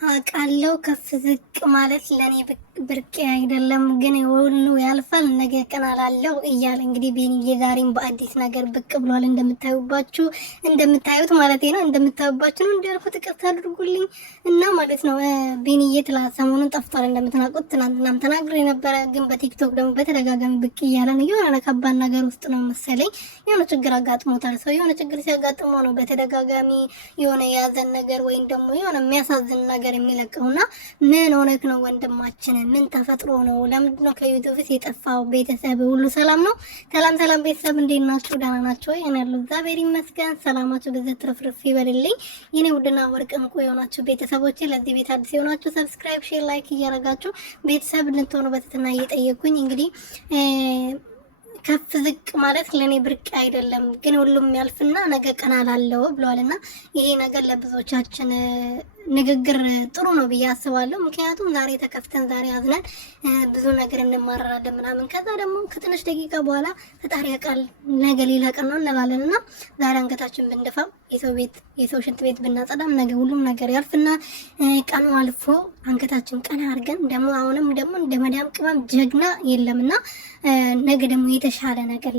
አውቃለሁ ከፍ ዝቅ ማለት ለኔ ብርቅ አይደለም፣ ግን ሁሉ ያልፋል ነገ ቀን አላለው እያለ እንግዲህ ቤኒዬ ዛሬም በአዲስ ነገር ብቅ ብሏል። እንደምታዩት ማለት ነው። እንደምታዩባችሁ ነው እንዲያልኩት ይቅርታ አድርጉልኝ እና ማለት ነው። ቤኒዬ ሰሞኑን ጠፍቷል እንደምትናቁት። ትናንትናም ተናግሬ ነበረ፣ ግን በቲክቶክ ደግሞ በተደጋጋሚ ብቅ እያለ ነው። የሆነ ከባድ ነገር ውስጥ ነው መሰለኝ። የሆነ ችግር አጋጥሞታል። ሰው የሆነ ችግር ሲያጋጥመው ነው በተደጋጋሚ የሆነ የያዘን ነገር ወይም ደግሞ የሆነ የሚያሳዝን ነገር የሚለቀውና ምን ሆነክ ነው ወንድማችን? ምን ተፈጥሮ ነው? ለምንድን ነው ከዩቲዩብስ የጠፋው? ቤተሰብ ሁሉ ሰላም ነው? ሰላም ቤተሰብ እንዴት ናችሁ? ደህና ናችሁ ወይ? እኔ ያለው እግዚአብሔር ይመስገን። ሰላማችሁ በዚህ ትርፍርፍ ይበልልኝ። የኔ ውድና ወርቅ እንቁ የሆናችሁ ቤተሰቦቼ፣ ለዚህ ቤት አዲስ የሆናችሁ ሰብስክራይብ፣ ሼር፣ ላይክ እያደረጋችሁ ቤተሰብ እንድትሆኑ በትህትና እየጠየኩኝ እንግዲህ ከፍ ዝቅ ማለት ለኔ ብርቅ አይደለም፣ ግን ሁሉም ያልፍና ነገ ቀን አላለው ብለዋልና ይሄ ነገር ለብዙዎቻችን ንግግር ጥሩ ነው ብዬ አስባለሁ። ምክንያቱም ዛሬ ተከፍተን ዛሬ አዝነን ብዙ ነገር እንማራለን ምናምን፣ ከዛ ደግሞ ከትንሽ ደቂቃ በኋላ ፈጣሪ ያውቃል ነገ ሌላ ቀን ነው እንላለንና ዛሬ አንገታችን ብንደፋም የሰው ሽንት ቤት ብናጸዳም ነገ ሁሉም ነገር ያልፍና ቀኑ አልፎ አንገታችን ቀና አድርገን ደግሞ አሁንም ደግሞ እንደ መዳም ቅመም ጀግና የለምና ነገ ደግሞ የተሻለ ነገር